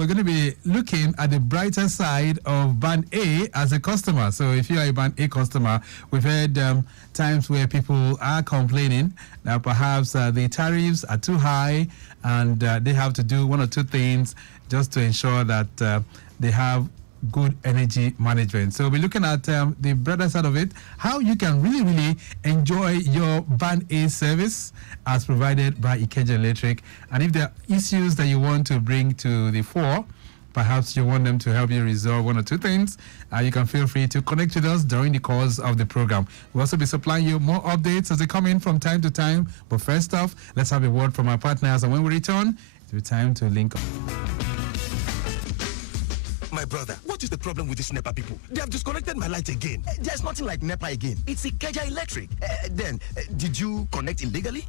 we're going to be looking at the brighter side of Band A as a customer. So if you are a Band A customer, we've had times where people are complaining that perhaps the tariffs are too high and they have to do one or two things just to ensure that they have good energy management. So we'll be looking at the brighter side of it, how you can really enjoy your Band A service as provided by IKEJA Electric. And if there are issues that you want to bring to the fore, perhaps you want them to help you resolve one or two things, you can feel free to connect with us during the course of the program. We'll also be supplying you more updates as they come in from time to time. But first off, let's have a word from our partners. And when we return, it'll be time to link up. My brother, what is the problem with these NEPA people? They have disconnected my light again. There's nothing like NEPA again. It's IKEJA Electric. Did you connect illegally?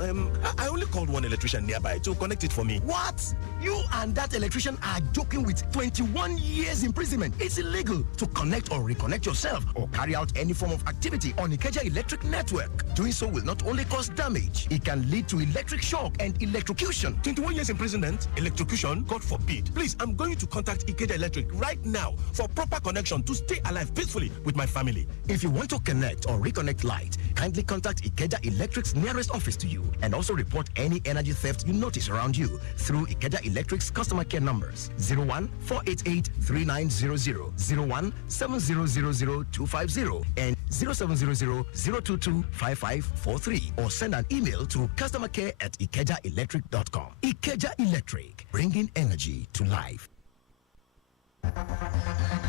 I only called one electrician nearby to connect it for me. What? You and that electrician are joking with 21 years imprisonment. It's illegal to connect or reconnect yourself or carry out any form of activity on IKEJA Electric network. Doing so will not only cause damage, it can lead to electric shock and electrocution. 21 years imprisonment? Electrocution? God forbid. Please, I'm going to contact IKEJA Electric right now for proper connection to stay alive peacefully with my family. If you want to connect or reconnect light, kindly contact IKEJA Electric's nearest office to you and also report any energy theft you notice around you through IKEJA Electric's customer care numbers 01-488-3900, 01-7000-250 and 0700-022-5543 or send an email to customercare@ikejaelectric.com. IKEJA Electric, bringing energy to life.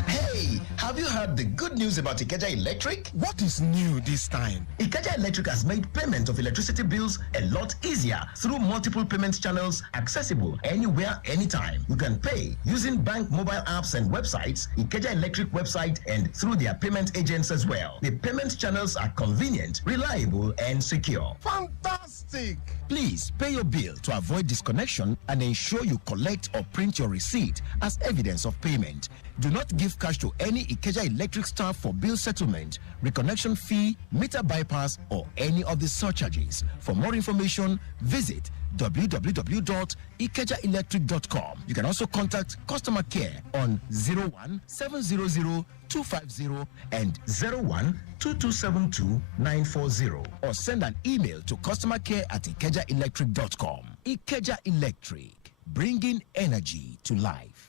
Hey, have you heard the good news about IKEJA Electric? What is new this time? IKEJA Electric has made payment of electricity bills a lot easier through multiple payment channels accessible anywhere, anytime. You can pay using bank mobile apps and websites, IKEJA Electric website, and through their payment agents as well. The payment channels are convenient, reliable, and secure. Fantastic! Please pay your bill to avoid disconnection and ensure you collect or print your receipt as evidence of payment. Do not give cash to any IKEJA Electric staff for bill settlement, reconnection fee, meter bypass, or any of the surcharges. For more information, visit www.ikejaelectric.com. You can also contact customer care on 01-700-250 and 01-2272-940 or send an email to customercare@ikejaelectric.com. IKEJA Electric, bringing energy to life.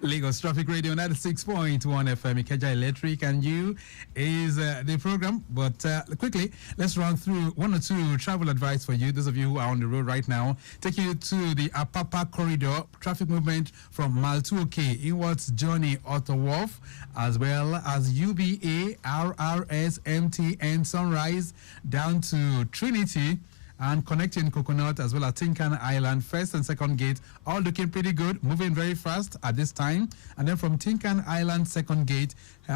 Lagos Traffic Radio 96.1 FM, IKEJA Electric, and you is the program. But quickly, let's run through one or two travel advice for you. Those of you who are on the road right now, take you to the Apapa corridor, traffic movement from Maltuoke inwards Johnny Auto Wharf, as well as UBA, RRS, MTN Sunrise down to Trinity, and connecting Coconut as well as Tinkan Island, first and second gate, all looking pretty good, moving very fast at this time. And then from Tinkan Island, second gate,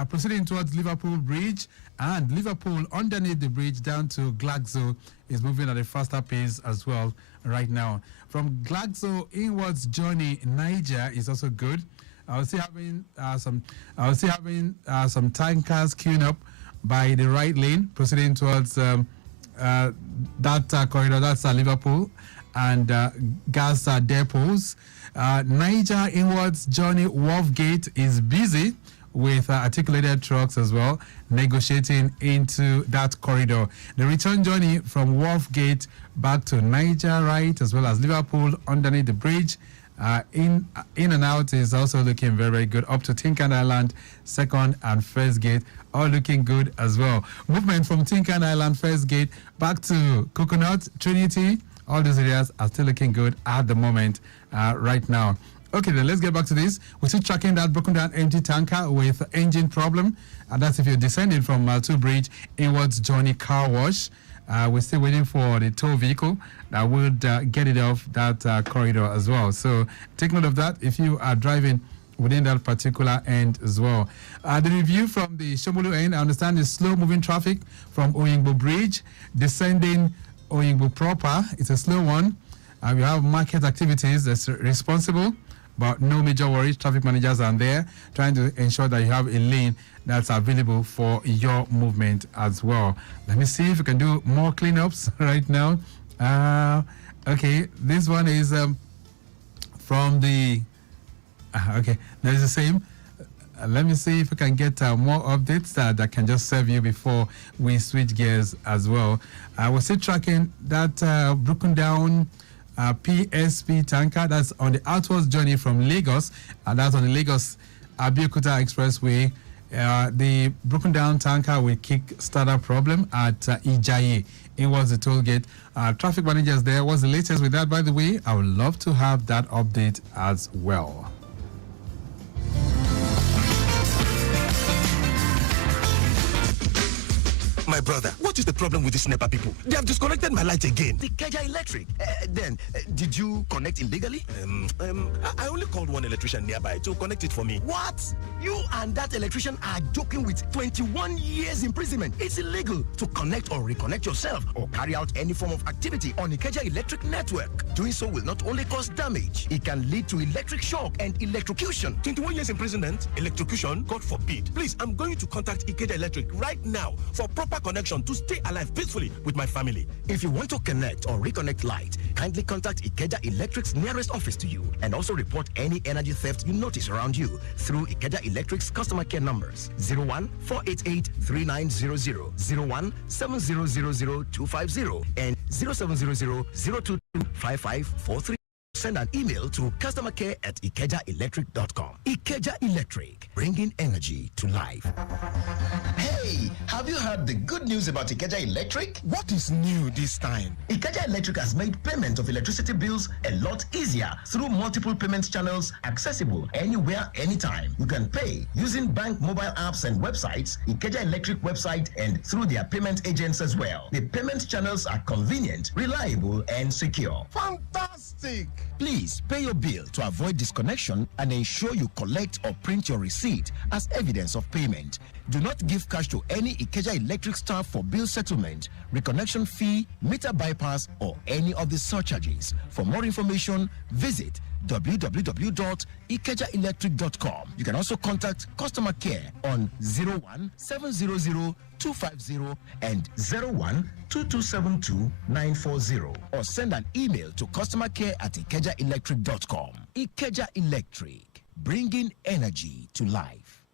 proceeding towards Liverpool Bridge, and Liverpool underneath the bridge down to Glaxo is moving at a faster pace as well right now. From Glaxo inwards journey, Niger is also good. I was still having some tankers queuing up by the right lane, proceeding towards that corridor, that's Liverpool and gas depots. Niger inwards journey Wharf Gate is busy with articulated trucks as well, negotiating into that corridor. The return journey from Wharf Gate back to Niger right as well as Liverpool underneath the bridge, in and out is also looking very, very good. Up to Tinkan Island, second and first gate, all looking good as well. Movement from Tinkan Island, first gate, back to Coconut, Trinity, all those areas are still looking good at the moment right now. Okay, then let's get back to this. We're still tracking that broken down empty tanker with engine problem. And that's if you're descending from Maltu Bridge inwards Johnny Car Wash. We're still waiting for the tow vehicle that would get it off that corridor as well. So take note of that if you are driving within that particular end as well. The review from the Shomolu end, I understand, is slow-moving traffic from Oyingbo Bridge, descending Oyingbo proper. It's a slow one. We have market activities that's responsible, but no major worries. Traffic managers are there trying to ensure that you have a lane that's available for your movement as well. Let me see if we can do more cleanups right now. Okay, this one is from the... okay, that is the same. Let me see if we can get more updates that can just serve you before we switch gears as well. We're still tracking that broken down PSP tanker that's on the outwards journey from Lagos, and that's on the Lagos Abeokuta Expressway. The broken down tanker will kick starter problem at Ijaye. It was the toll gate. Traffic managers there. What's the latest with that, by the way? I would love to have that update as well. My brother, what is the problem with these NEPA people? They have disconnected my light again. The IKEJA Electric. Did you connect illegally? I only called one electrician nearby to connect it for me. What? You and that electrician are joking with 21 years imprisonment. It's illegal to connect or reconnect yourself or carry out any form of activity on IKEJA Electric network. Doing so will not only cause damage, it can lead to electric shock and electrocution. 21 years imprisonment, electrocution, God forbid. Please, I'm going to contact IKEJA Electric right now for proper connection to stay alive peacefully with my family. If you want to connect or reconnect light, kindly contact IKEJA Electric's nearest office to you and also report any energy theft you notice around you through IKEJA Electric's customer care numbers 01-488-3900, 01-7000-250, and 0700-022-5543. Send an email to customercare@ikejaelectric.com. IKEJA Electric, bringing energy to life. Hey, have you heard the good news about IKEJA Electric? What is new this time? IKEJA Electric has made payment of electricity bills a lot easier through multiple payment channels accessible anywhere, anytime. You can pay using bank mobile apps and websites, IKEJA Electric website, and through their payment agents as well. The payment channels are convenient, reliable, and secure. Fantastic! Please pay your bill to avoid disconnection and ensure you collect or print your receipt as evidence of payment. Do not give cash to any IKEJA Electric staff for bill settlement, reconnection fee, meter bypass, or any of the surcharges. For more information, visit www.ikejaelectric.com. You can also contact customer care on 01-700-250 and 01-2272-940 or send an email to customercare@ikejaelectric.com. IKEJA Electric, bringing energy to life.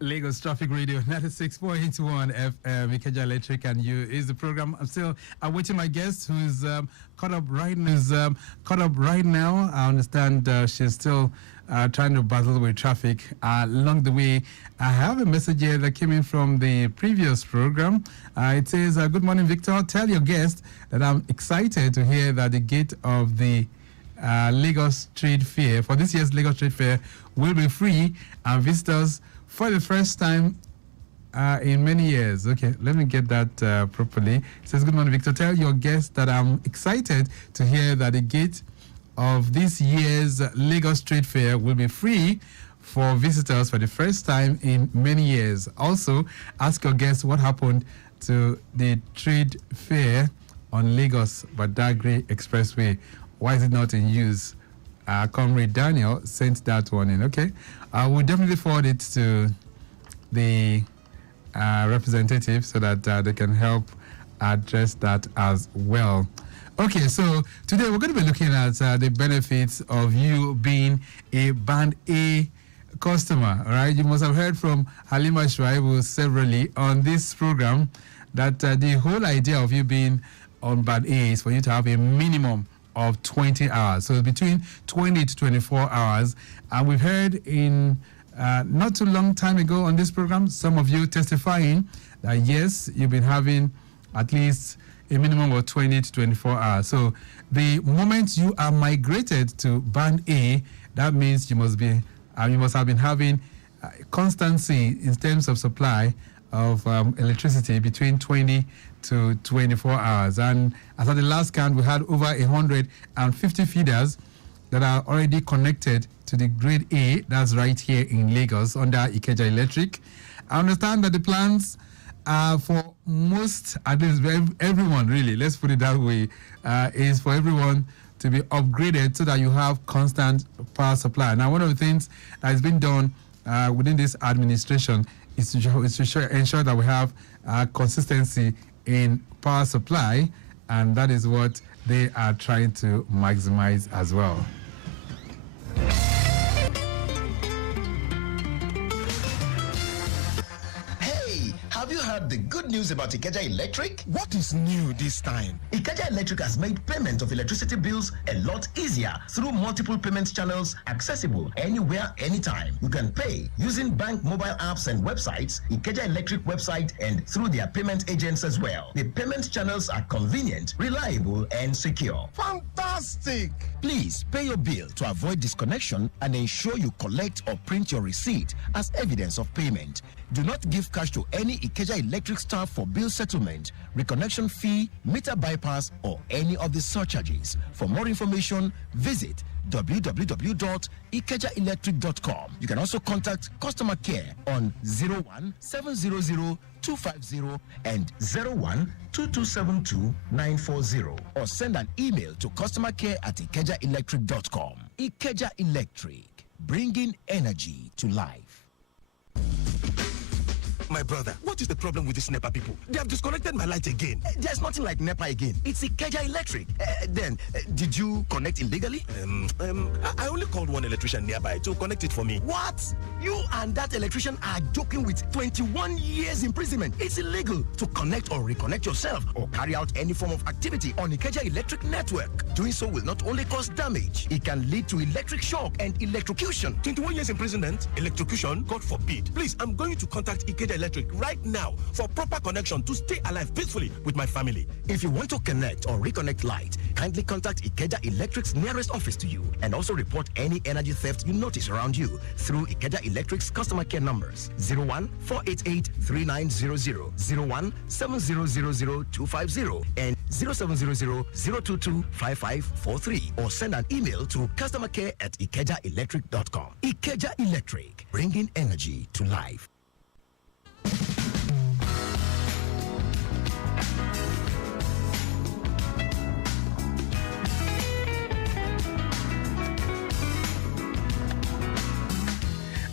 Lagos Traffic Radio 96.1 FM, IKEJA Electric and You is the program. I'm still awaiting my guest who's caught up right now. I understand she's still trying to battle with traffic along the way. I have a message here that came in from the previous program. It says, good morning, Victor. Tell your guest that I'm excited to hear that the gate of the Lagos Trade Fair, for this year's Lagos Trade Fair, will be free and visitors for the first time in many years. Okay, let me get that properly. It says, good morning, Victor. Tell your guest that I'm excited to hear that the gate of this year's Lagos Trade Fair will be free for visitors for the first time in many years. Also, ask your guest what happened to the trade fair on Lagos Badagry Expressway. Why is it not in use? Comrade Daniel sent that one in. Okay, I will definitely forward it to the representative so that they can help address that as well. Okay, so today we're going to be looking at the benefits of you being a Band A customer. All right, you must have heard from Halima Shuaibu severally on this program that the whole idea of you being on Band A is for you to have a minimum of 20 hours. So between 20 to 24 hours. And we've heard in not too long time ago on this program, some of you testifying that yes, you've been having at least a minimum of 20 to 24 hours. So the moment you are migrated to band A, that means you must have been having constancy in terms of supply of electricity between 20 to 24 hours. And as at the last count, we had over 150 feeders that are already connected to the grade A, that's right here in Lagos under IKEJA Electric. I understand that the plans are for most, at least everyone really, let's put it that way, is for everyone to be upgraded so that you have constant power supply. Now, one of the things that has been done within this administration is to ensure that we have consistency in power supply, and that is what they are trying to maximize as well. Have you heard the good news about IKEJA Electric? What is new this time? IKEJA Electric has made payment of electricity bills a lot easier through multiple payment channels accessible anywhere, anytime. You can pay using bank mobile apps and websites, IKEJA Electric website, and through their payment agents as well. The payment channels are convenient, reliable, and secure. Fantastic! Please pay your bill to avoid disconnection and ensure you collect or print your receipt as evidence of payment. Do not give cash to any IKEJA Electric staff for bill settlement, reconnection fee, meter bypass, or any of the surcharges. For more information, visit www.ikejaelectric.com. You can also contact customer care on 01-700-250 and 01-2272-940 or send an email to customercare@ikejaelectric.com. IKEJA Electric, bringing energy to life. My brother, what is the problem with these NEPA people? They have disconnected my light again. There's nothing like NEPA again. It's IKEJA Electric. Did you connect illegally? I only called one electrician nearby to connect it for me. What? You and that electrician are joking with 21 years imprisonment. It's illegal to connect or reconnect yourself or carry out any form of activity on IKEJA Electric network. Doing so will not only cause damage, it can lead to electric shock and electrocution. 21 years imprisonment, electrocution, God forbid. Please, I'm going to contact IKEJA Electric right now for proper connection to stay alive peacefully with my family. If you want to connect or reconnect light, kindly contact IKEJA Electric's nearest office to you and also report any energy theft you notice around you through IKEJA Electric's customer care numbers 01-488-3900, 01-7000-250, and 0700-022-5543, or send an email to customercare@ikejaelectric.com. IKEJA Electric, bringing energy to life.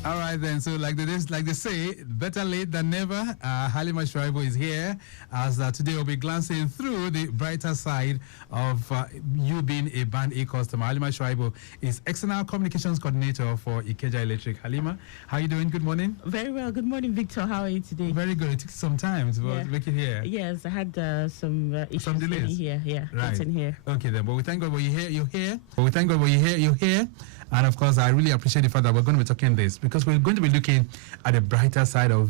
All right then, so like they say, better late than never. Halima Shuaibu is here as today we'll be glancing through the brighter side of you being a Band A customer. Halima Shuaibu is External Communications Coordinator for IKEJA Electric. Halima, how are you doing? Good morning. Very well. Good morning, Victor. How are you today? Very good. It took some time to make it here. Yes, I had some issues some delays. Here. Yeah, right. In here. Okay then, but we thank God you're here. You're here. And of course, I really appreciate the fact that we're going to be talking this because we're going to be looking at the brighter side of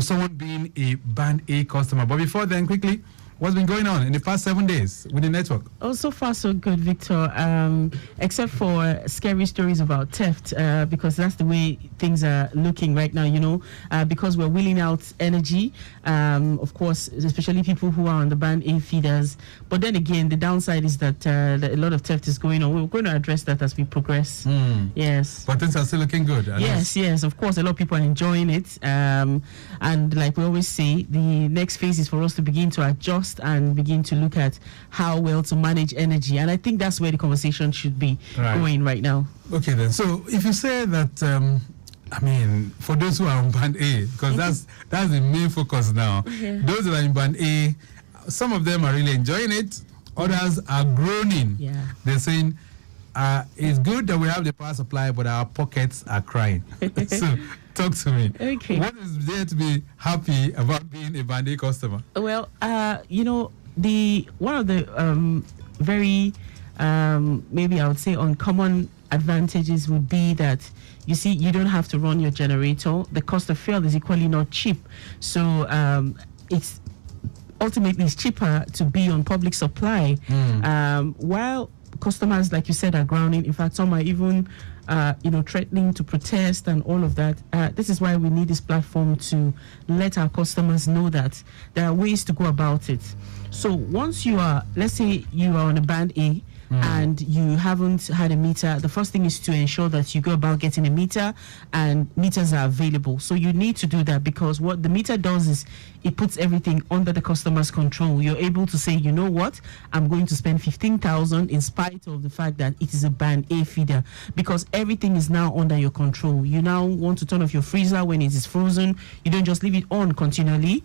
someone being a Band A customer. But before then, quickly, what's been going on in the past 7 days with the network? Oh, so far so good, Victor. Except for scary stories about theft, because that's the way things are looking right now, because we're wheeling out energy, of course, especially people who are on the Band A feeders. But then again, the downside is that a lot of theft is going on. We're going to address that as we progress. Yes. But things are still looking good. Yes. Of course, a lot of people are enjoying it. And like we always say, the next phase is for us to begin to adjust and begin to look at how well to manage energy. And I think that's where the conversation should be going right now. Okay, then. So if you say that, for those who are on Band A, because that's the main focus now, those that are in Band A, some of them are really enjoying it, others are groaning. Yeah. They're saying, it's good that we have the power supply, but our pockets are crying. So talk to me. Okay. What is there to be happy about being a Band A customer? Well, one of the very maybe I would say uncommon advantages would be that you see you don't have to run your generator. The cost of fuel is equally not cheap, so it's ultimately it's cheaper to be on public supply. While customers, like you said, are grounding. In fact, some are even threatening to protest and all of that. This is why we need this platform to let our customers know that there are ways to go about it. So once you are, let's say you are on a band A, and you haven't had a meter, the first thing is to ensure that you go about getting a meter, and meters are available. So you need to do that, because what the meter does is it puts everything under the customer's control. You're able to say, you know what, I'm going to spend 15,000 in spite of the fact that it is a band A feeder, because everything is now under your control. You now want to turn off your freezer when it is frozen. You don't just leave it on continually.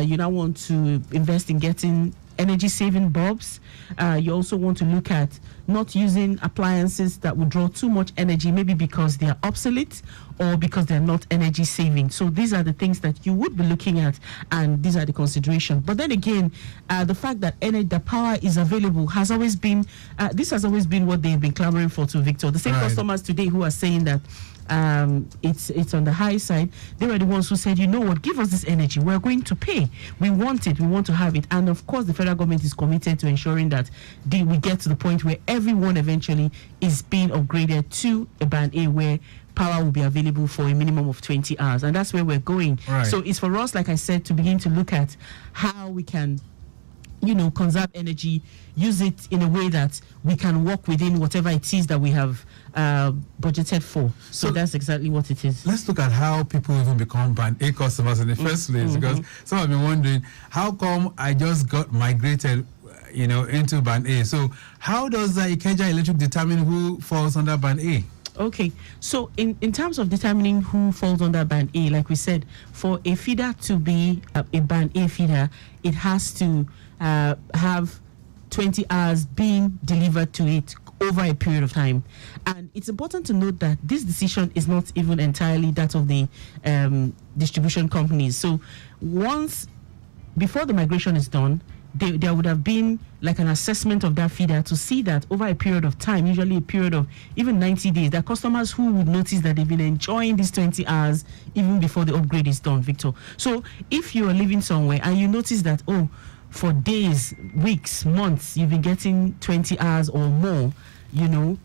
You now want to invest in getting energy saving bulbs. You also want to look at not using appliances that would draw too much energy, maybe because they are obsolete or because they're not energy saving. So these are the things that you would be looking at, and these are the considerations. But then again, the fact that the power is available has always been, this has always been what they've been clamoring for too, Victor. The same customers today who are saying that it's on the high side, they were the ones who said, you know what, give us this energy, we're going to pay, we want it, we want to have it. And of course the federal government is committed to ensuring that we get to the point where everyone eventually is being upgraded to a band A, where power will be available for a minimum of 20 hours, and that's where we're going. So it's for us, like I said, to begin to look at how we can conserve energy, use it in a way that we can work within whatever it is that we have budgeted for. So that's exactly what it is. Let's look at how people even become band A customers in the first place, because some have been wondering, how come I just got migrated into band A? So how does IKEJA Electric determine who falls under band A? Okay, so in terms of determining who falls under band A, like we said, for a feeder to be a band A feeder, it has to have 20 hours being delivered to it over a period of time. And it's important to note that this decision is not even entirely that of the distribution companies. So before the migration is done, there would have been like an assessment of that feeder to see that over a period of time, usually a period of even 90 days, there are customers who would notice that they've been enjoying these 20 hours even before the upgrade is done, Victor. So if you are living somewhere and you notice that, for days, weeks, months, you've been getting 20 hours or more,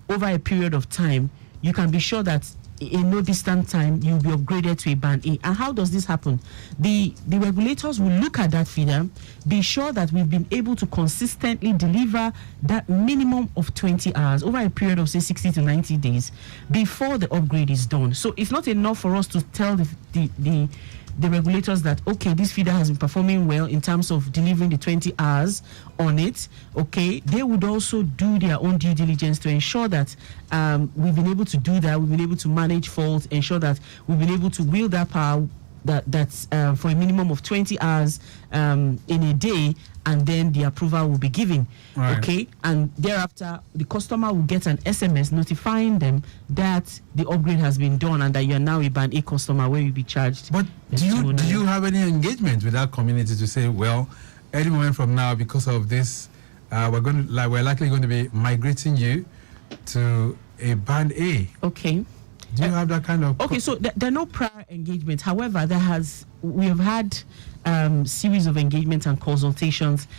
over a period of time, you can be sure that in no distant time, you'll be upgraded to a band A. And how does this happen? The regulators will look at that feeder, be sure that we've been able to consistently deliver that minimum of 20 hours over a period of, say, 60 to 90 days before the upgrade is done. So it's not enough for us to tell the regulators that, okay, this feeder has been performing well in terms of delivering the 20 hours on it. Okay, they would also do their own due diligence to ensure that we've been able to do that, we've been able to manage faults, ensure that we've been able to wield that power that's for a minimum of 20 hours in a day, and then the approval will be given. Okay, and thereafter the customer will get an SMS notifying them that the upgrade has been done and that you are now a band A customer, where you'll be charged. But do you have any engagement with that community to say, well, any moment from now, because of this, we're likely going to be migrating you to a band A? Okay. Do you have that kind of... Okay, so there are no prior engagements. However, we have had series of engagements and consultations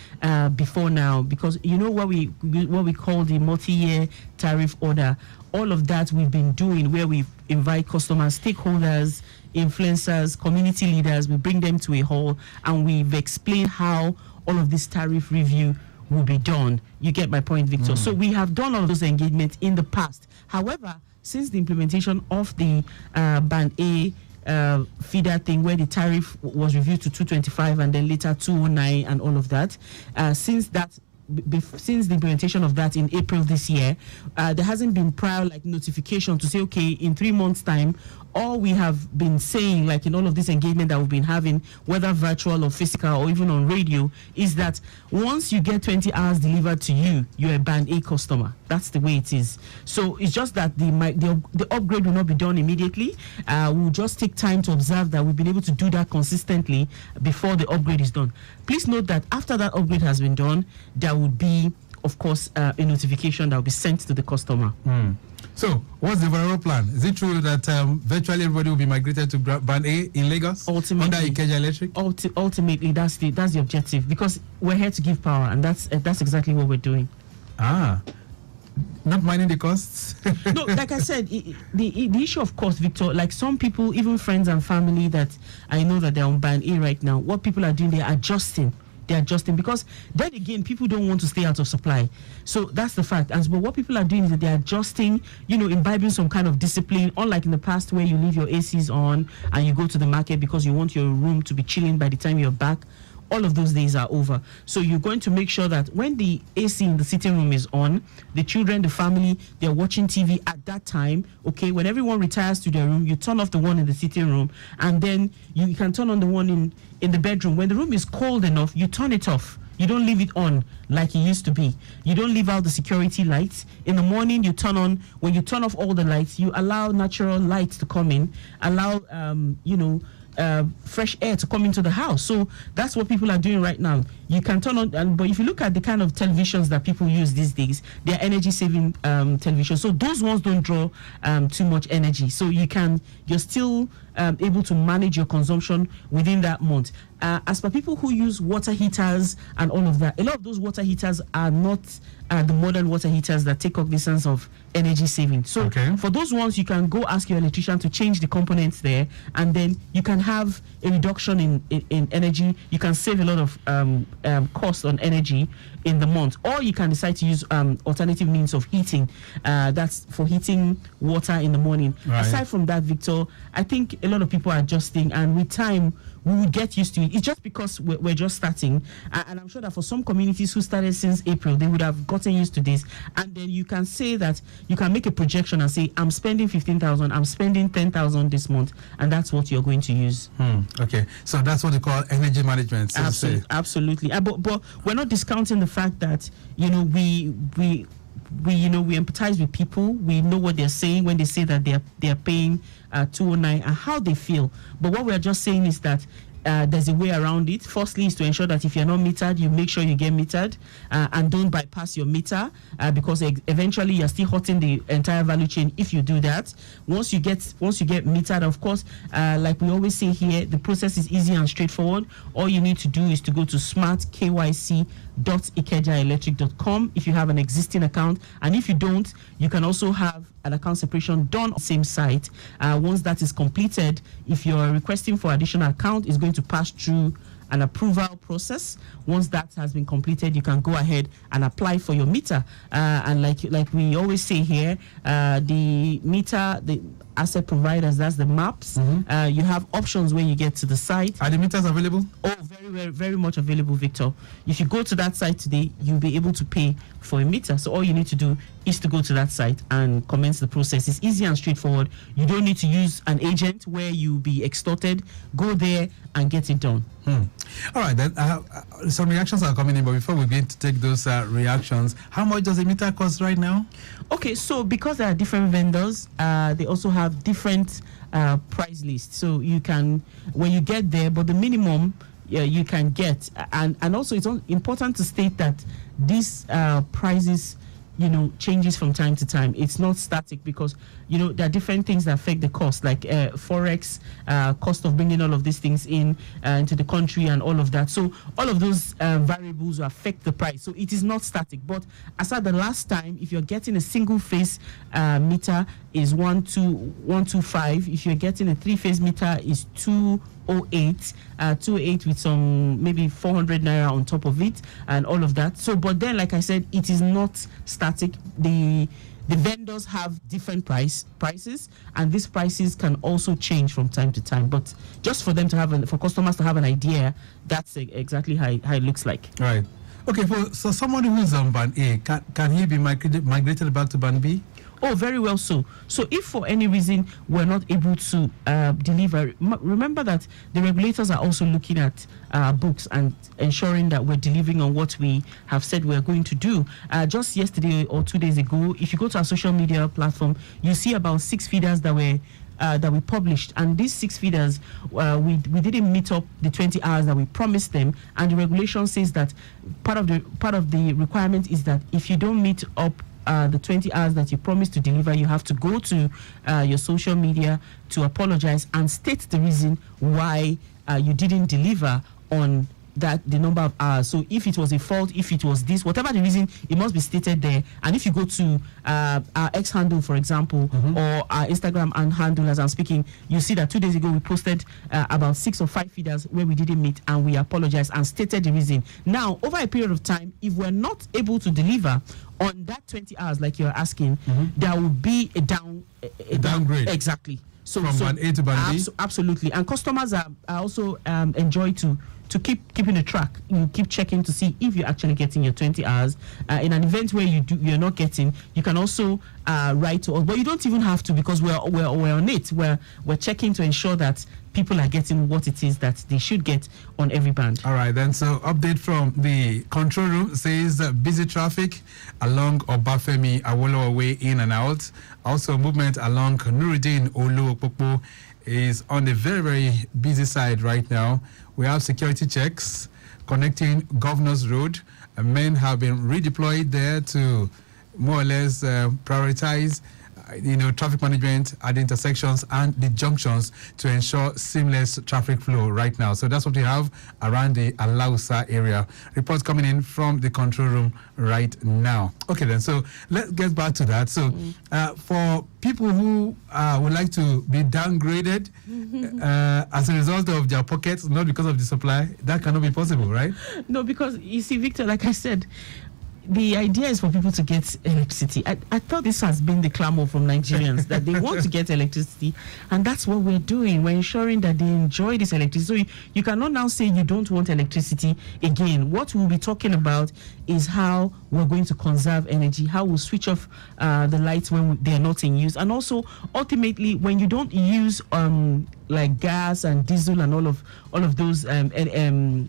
before now, because what we call the multi-year tariff order. All of that we've been doing, where we invite customers, stakeholders, influencers, community leaders. We bring them to a hall and we've explained how all of this tariff review will be done. You get my point, Victor. So we have done all of those engagements in the past. However, since the implementation of the band A feeder thing, where the tariff was reviewed to 225 and then later 209 and all of that, since the implementation of that in April this year, there hasn't been prior notification to say, okay, in 3 months' time, all we have been saying, like in all of this engagement that we've been having, whether virtual or physical or even on radio, is that once you get 20 hours delivered to you, you're a band A customer. That's the way it is. So it's just that the upgrade will not be done immediately. We'll just take time to observe that we've been able to do that consistently before the upgrade is done. Please note that after that upgrade has been done, there would be, of course, a notification that will be sent to the customer. So, what's the overall plan? Is it true that virtually everybody will be migrated to Band A in Lagos under IKEJA Electric? Ultimately, that's the objective, because we're here to give power, and that's exactly what we're doing. Not minding the costs? No, like I said, the issue of cost, Victor, like some people, even friends and family that I know that they're on Band A right now, what people are doing, they're adjusting, because then again, people don't want to stay out of supply. So that's the fact. But what people are doing is that they're adjusting, imbibing some kind of discipline, unlike in the past where you leave your ACs on and you go to the market because you want your room to be chilling by the time you're back. All of those days are over. So you're going to make sure that when the AC in the sitting room is on, the children, the family, they're watching TV at that time. Okay, when everyone retires to their room, you turn off the one in the sitting room, and then you can turn on the one in the bedroom. When the room is cold enough, you turn it off. You don't leave it on like it used to be. You don't leave out the security lights. In the morning, you turn on. When you turn off all the lights, you allow natural light to come in, allow, fresh air to come into the house. So that's what people are doing right now. You can turn on, but if you look at the kind of televisions that people use these days, they're energy-saving televisions. So those ones don't draw too much energy. So you're still able to manage your consumption within that month. As for people who use water heaters and all of that, a lot of those water heaters are not the modern water heaters that take cognizance of energy saving. So for those ones, you can go ask your electrician to change the components there, and then you can have a reduction in energy. You can save a lot of cost on energy in the month, or you can decide to use alternative means of heating. That's for heating water in the morning. Right. Aside from that, Victor, I think a lot of people are adjusting, and with time, we will get used to it. It's just because we're just starting. And I'm sure that for some communities who started since April, they would have gotten used to this. And then you can say that, you can make a projection and say, I'm spending 15,000, I'm spending 10,000 this month. And that's what you're going to use. Okay. So that's what they call energy management. So Absolutely. But we're not discounting the fact that, we empathize with people. We know what they're saying when they say that they're paying 209 and how they feel. But what we're just saying is that there's a way around it. Firstly is to ensure that if you're not metered, you make sure you get metered and don't bypass your meter because eventually you're still hurting the entire value chain if you do that. Once you get metered, of course, like we always say here, the process is easy and straightforward. All you need to do is to go to smartkyc.ikejaelectric.com if you have an existing account, and if you don't, you can also have an account separation done on the same site. Once that is completed, if you're requesting for additional account, it's going to pass through an approval process. Once that has been completed, you can go ahead and apply for your meter. And like we always say here, the meter, the asset providers, that's the maps. You have options when you get to the site. Are the meters available? Oh, very, very much available, Victor. If you go to that site today, you'll be able to pay for a meter. So all you need to do is to go to that site and commence the process. It's easy and straightforward. You don't need to use an agent where you'll be extorted. Go there and get it done. All right, then some reactions are coming in, but before we begin to take those reactions, how much does a meter cost right now? Okay, so because there are different vendors, they also have different price lists. So you can, when you get there, but the minimum you can get, and also it's important to state that these prices changes from time to time. It's not static because there are different things that affect the cost, like forex, cost of bringing all of these things in into the country and all of that. So all of those variables will affect the price. So it is not static. But as at the last time, if you're getting a single phase meter is 125. If you're getting a 3-phase meter is 208 with some maybe 400 naira on top of it and all of that. So but then, like I said, it is not static. The vendors have different prices, and these prices can also change from time to time. But just for them to have for customers to have an idea, that's exactly how it looks like. Right. Okay. So somebody who's on Band A, can he be migrated back to Band B? Oh, very well so. So if for any reason we're not able to deliver, remember that the regulators are also looking at books and ensuring that we're delivering on what we have said we're going to do. Just yesterday or 2 days ago, if you go to our social media platform, you see about 6 feeders that we published, and these 6 feeders we didn't meet up the 20 hours that we promised them, and the regulation says that part of the requirement is that if you don't meet up the 20 hours that you promised to deliver, you have to go to your social media to apologize and state the reason why you didn't deliver on the number of hours. So if it was a fault, if it was this, whatever the reason, it must be stated there. And if you go to our X handle, for example, or our Instagram and handle, as I'm speaking, you see that 2 days ago we posted about 6 or 5 feeders where we didn't meet, and we apologized and stated the reason. Now, over a period of time, if we're not able to deliver on that 20 hours like you're asking, there will be a downgrade. Exactly. So from band A to band B? Absolutely. And customers are also enjoy to keeping a track. You keep checking to see if you're actually getting your 20 hours. In an event where you're not getting, you can also write to us, but you don't even have to, because we're on it. We're checking to ensure that people are getting what it is that they should get on every band. All right, then. So update from the control room says busy traffic along Obafemi Awolowo Way in and out. Also movement along Nuruddin Olu is on the very, very busy side right now. We have security checks connecting Governor's Road. Men have been redeployed there to more or less prioritize traffic management at the intersections and the junctions to ensure seamless traffic flow right now. So that's what we have around the Alausa area. Reports coming in from the control room right now. Okay, then. So let's get back to that. So for people who would like to be downgraded as a result of their pockets, not because of the supply, that cannot be possible, right? No, because you see, Victor, like I said, the idea is for people to get electricity. I thought this has been the clamor from Nigerians that they want to get electricity, and that's what we're doing. We're ensuring that they enjoy this electricity. So you cannot now say you don't want electricity again. What we'll be talking about is how we're going to conserve energy, how we'll switch off the lights when they're not in use, and also ultimately when you don't use like gas and diesel and all of those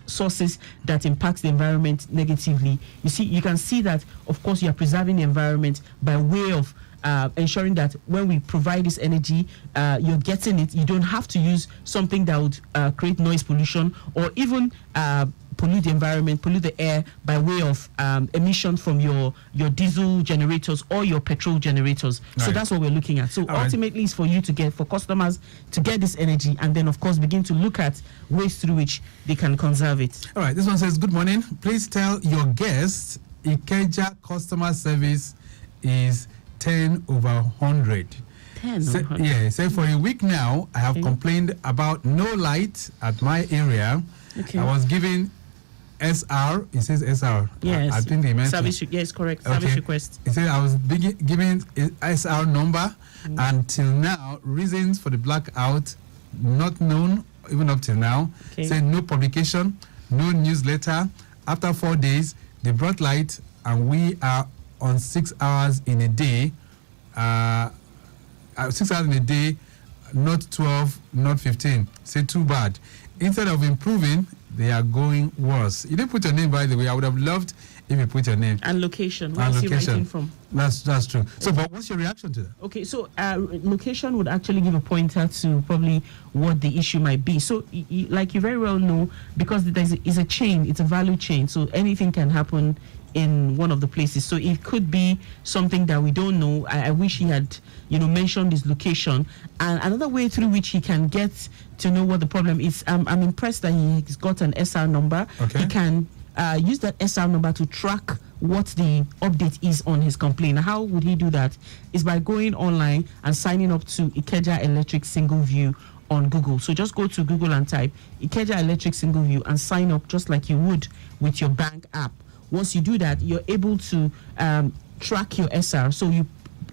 sources that impact the environment negatively. You can see that, of course, you are preserving the environment by way of ensuring that when we provide this energy, you're getting it. You don't have to use something that would create noise pollution or even pollute the environment, pollute the air by way of emission from your diesel generators or your petrol generators. Right. So that's what we're looking at. So ultimately, it's for you to get, for customers to get this energy, and then of course begin to look at ways through which they can conserve it. All right. This one says, good morning. Please tell your guests IKEJA customer service is 10 over 100. 10 over 100. Yeah. So for a week now, I have complained about no light at my area. Okay. I was given SR. It says SR. Yes. I think they meant service. Yes, correct. Okay. Service request. It said I was given SR number. Until now, reasons for the blackout not known even up till now. Okay. Said no publication, no newsletter. After 4 days, they brought light, and we are on 6 hours in a day. 6 hours in a day, not 12, not 15. Say too bad. Instead of improving, they are going worse. You didn't put your name, by the way. I would have loved if you put your name. And location. Where is he writing from? That's true. So, but what's your reaction to that? Okay, so location would actually give a pointer to probably what the issue might be. So, like you very well know, because it's a chain, it's a value chain, so anything can happen in one of the places. So it could be something that we don't know. I wish he had, mentioned his location. And another way through which he can get to know what the problem is, I'm impressed that he's got an SR number. Okay. He can use that SR number to track what the update is on his complaint. How would he do that? Is by going online and signing up to IKEJA Electric Single View on Google. So just go to Google and type IKEJA Electric Single View and sign up just like you would with your bank app. Once you do that, you're able to track your SR. So you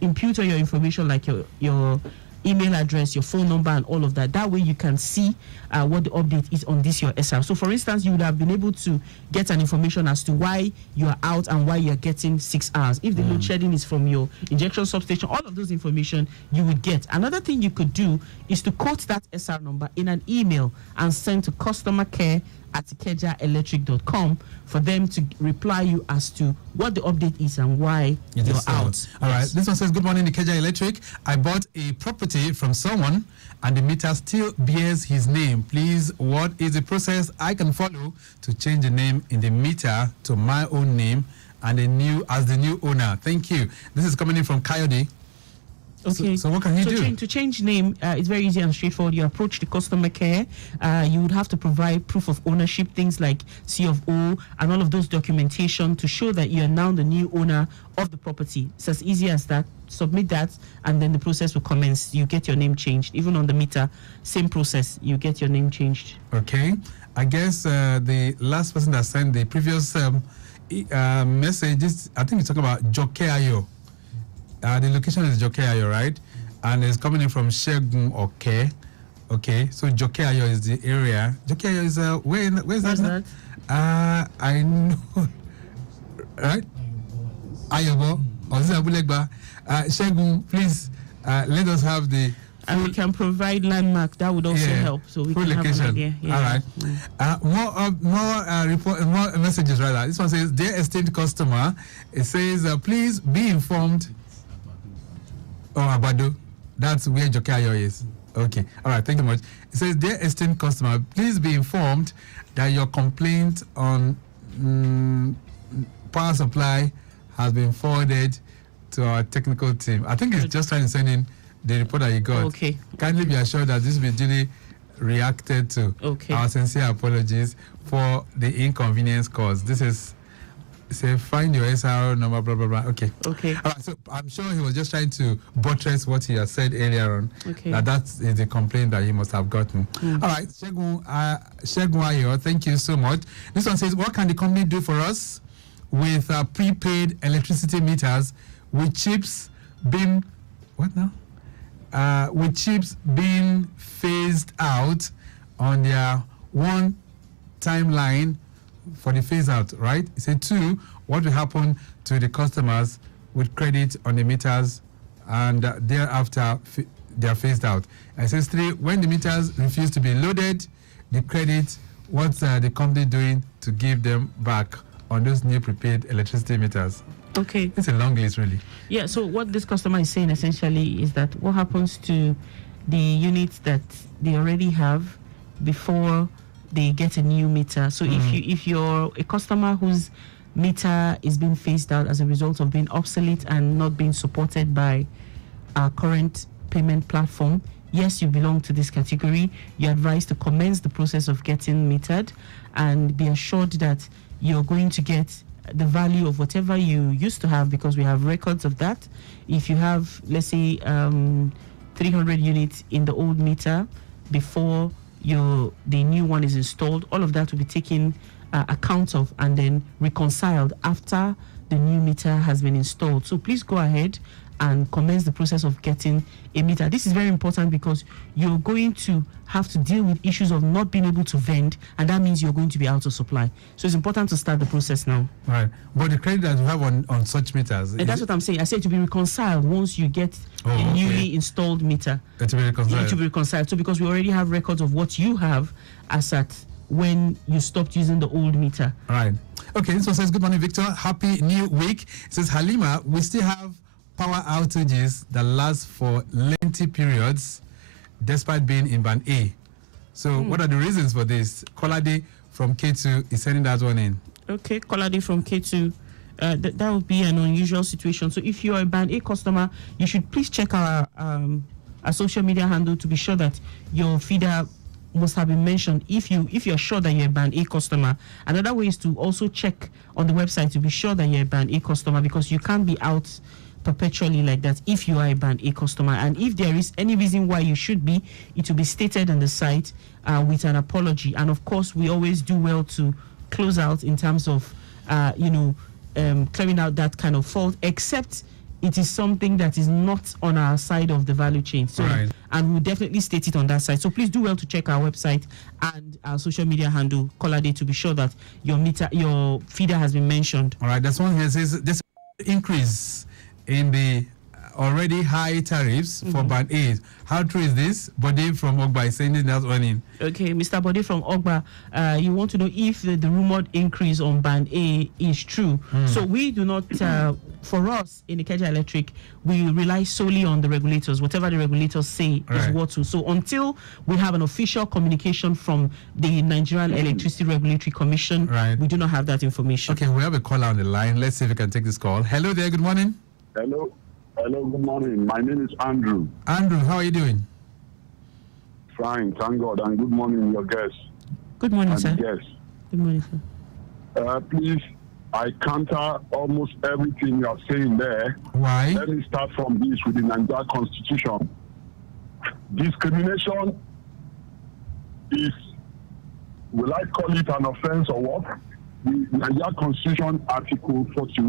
input all your information like your email address, your phone number, and all of that. That way you can see what the update is on this your SR. So for instance, you would have been able to get an information as to why you are out and why you're getting 6 hours. If the load shedding is from your injection substation, all of those information you would get. Another thing you could do is to quote that SR number in an email and send to customer care at ikejaelectric.com for them to reply you as to what the update is and why you're out. All right. This one says, good morning, IKEJA Electric. I bought a property from someone and the meter still bears his name. Please, what is the process I can follow to change the name in the meter to my own name and the new owner. Thank you. This is coming in from Coyote. Okay. So what can you do? To change name, it's very easy and straightforward. You approach the customer care. You would have to provide proof of ownership, things like C of O, and all of those documentation to show that you are now the new owner of the property. It's as easy as that. Submit that, and then the process will commence. You get your name changed. Even on the meter, same process. You get your name changed. Okay. I guess the last person that sent the previous message is, I think you're talking about Jokeayo. The location is Jokeayo, right? And it's coming in from Shegun Oke. Okay, so Jokeayo is the area. Jokeayo is where's that? I know, right? Ayobo or Zabulegba. Shegun, please let us have the. And we can provide landmark. That would also help. So we can location. have an idea. Yeah. All right. More messages rather. This one says, "Dear esteemed customer," it says, "Please be informed." Oh, Abado, that's where Jokayo is. Okay. All right. Thank you much. It says, "Dear esteemed customer, please be informed that your complaint on power supply has been forwarded to our technical team." I think it's just trying to send in the report that you got. Okay. Kindly be assured that this will be duly reacted to. Okay. Our sincere apologies for the inconvenience caused. This is, say, find your SRO number, blah, blah, blah. Okay. Okay. All right, so I'm sure he was just trying to buttress what he had said earlier on. Okay. That is the complaint that he must have gotten. All right, Shegun Ayo, thank you so much. This one says, what can the company do for us with prepaid electricity meters with chips being, what now? With chips being phased out on their one timeline for the phase out, right? It said 2, what will happen to the customers with credit on the meters and thereafter they are phased out. And it says 3, when the meters refuse to be loaded, the credit, what's the company doing to give them back on those new prepaid electricity meters? Okay. It's a long list, really. Yeah, so what this customer is saying essentially is that what happens to the units that they already have before they get a new meter. So if you're a customer whose meter is being phased out as a result of being obsolete and not being supported by our current payment platform, yes, you belong to this category. You're advised to commence the process of getting metered and be assured that you're going to get the value of whatever you used to have, because we have records of that. If you have, let's say, 300 units in the old meter before the new one is installed, all of that will be taken account of and then reconciled after the new meter has been installed. So please go ahead and commence the process of getting a meter. This is very important because you're going to have to deal with issues of not being able to vend, and that means you're going to be out of supply. So it's important to start the process now. Right. But the credit that you have on such meters... And that's what I'm saying. I said to be reconciled once you get a newly installed meter. To be reconciled. To be reconciled. So because we already have records of what you have as at when you stopped using the old meter. All right. Okay, this one says, good morning, Victor. Happy new week. It says, Halima, we still have power outages that last for lengthy periods despite being in band A. So what are the reasons for this? Kolade from K2 is sending that one in. Okay, Kolade from K2. That would be an unusual situation. So if you are a band A customer, you should please check our social media handle to be sure that your feeder must have been mentioned if you're sure that you're a band A customer. Another way is to also check on the website to be sure that you're a band A customer, because you can't be out perpetually like that if you are a band A customer. And if there is any reason why you should be, it will be stated on the site with an apology. And of course, we always do well to close out in terms of clearing out that kind of fault, except it is something that is not on our side of the value chain. So, right. And we'll definitely state it on that side. So please do well to check our website and our social media handle, Kolade, to be sure that your feeder has been mentioned. All right, that's one here says this increase in the already high tariffs for band A. How true is this? Bode from Ogba is sending that one in. Okay, Mr. Bode from Ogba, you want to know if the rumored increase on band A is true. So we do not, for us in IKEJA Electric, we rely solely on the regulators. Whatever the regulators say is what to. So until we have an official communication from the Nigerian Electricity Regulatory Commission, we do not have that information. Okay, we have a caller on the line. Let's see if we can take this call. Hello there, good morning. Hello, good morning. My name is Andrew. Andrew, how are you doing? Fine, thank God, and good morning, your guests. Good morning, sir. Yes. Good morning, sir. Please, I counter almost everything you are saying there. Why? Let me start from this with the Nigeria Constitution. Discrimination is, will I call it an offense or what? The Nigeria Constitution Article 42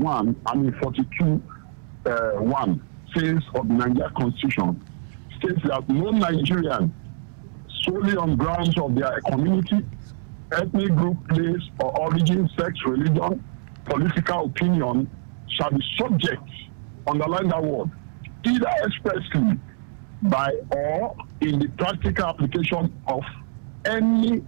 1 says of the Nigeria Constitution states that no Nigerian solely on grounds of their community, ethnic group, place or origin, sex, religion, political opinion shall be subject, underline that word, either expressly by or in the practical application of any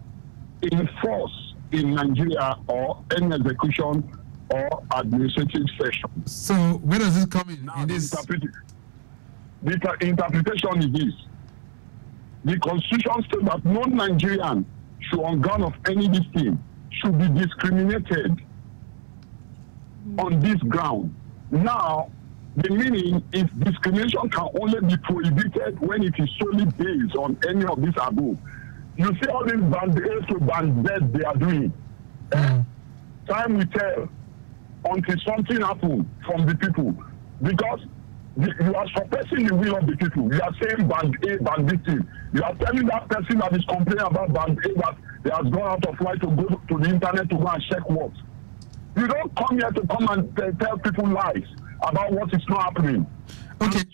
enforce in Nigeria or any execution or administrative session. So where does this come in? Now, In this? the interpretation is this. The Constitution states that no Nigerian should, on ground of any thing, should be discriminated on this ground. Now, the meaning is discrimination can only be prohibited when it is solely based on any of these above. You see all these band A to band Z they are doing. Time will tell until something happens from the people. Because you are suppressing the will of the people. You are saying band A, band B thing. You are telling that person that is complaining about band A that they has gone out of life to go to the internet to go and check what. You don't come here to come and tell people lies about what is not happening. Okay.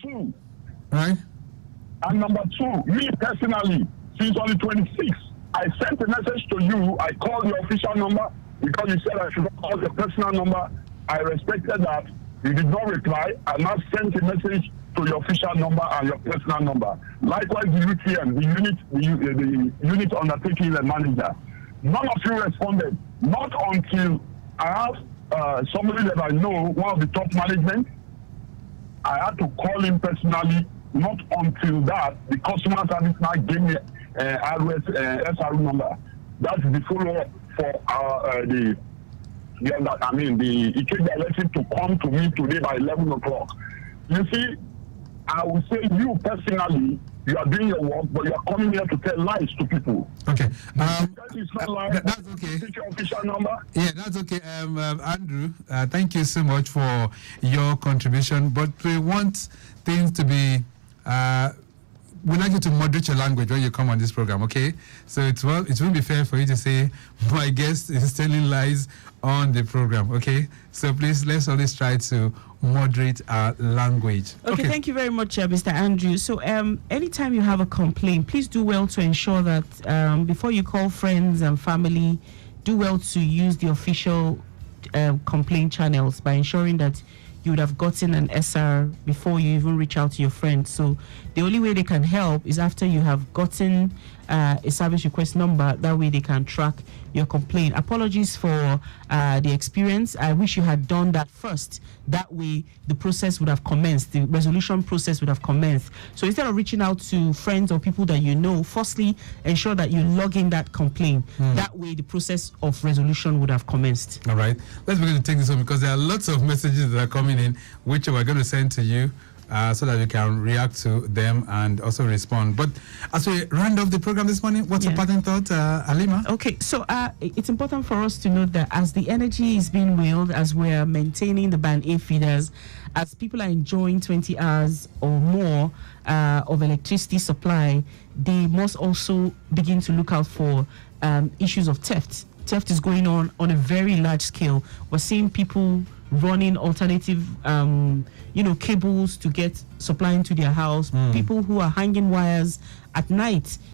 Number two, me personally, since on the 26th, I sent a message to you. I called your official number because you said I should not call your personal number. I respected that. You did not reply. I now sent a message to your official number and your personal number. Likewise, the UTM, the unit undertaking the manager. None of you responded. Not until I have somebody that I know, one of the top management. I had to call him personally. Not until that, the customer service now gave me SRU number. That's the follow-up for the IKEJA Electric to come to me today by 11 o'clock. You see, I will say you personally, you are doing your work, but you are coming here to tell lies to people. Okay. That is not lies. That's okay. It's your official number. Yeah, that's okay. Andrew, thank you so much for your contribution. But we want things to be. We'd like you to moderate your language when you come on this program, okay? So it won't be fair for you to say my guest is telling lies on the program, okay? So please, let's always try to moderate our language. Okay, thank you very much, Mr. Andrew. So anytime you have a complaint, please do well to ensure that before you call friends and family, do well to use the official complaint channels by ensuring that you would have gotten an SR before you even reach out to your friends. So the only way they can help is after you have gotten a service request number. That way they can track your complaint. Apologies for the experience. I wish you had done that first. That way the process would have commenced. The resolution process would have commenced. So instead of reaching out to friends or people that you know, firstly, ensure that you log in that complaint. That way the process of resolution would have commenced. All right. Let's begin to take this one because there are lots of messages that are coming in, which we're going to send to you. So that you can react to them and also respond. But as we round off the program this morning, what's your parting thought, Halima? Okay, so it's important for us to note that as the energy is being wheeled, as we're maintaining the band A feeders, as people are enjoying 20 hours or more of electricity supply, they must also begin to look out for issues of theft. Theft is going on a very large scale. We're seeing people running alternative cables to get supply into their house, people who are hanging wires at night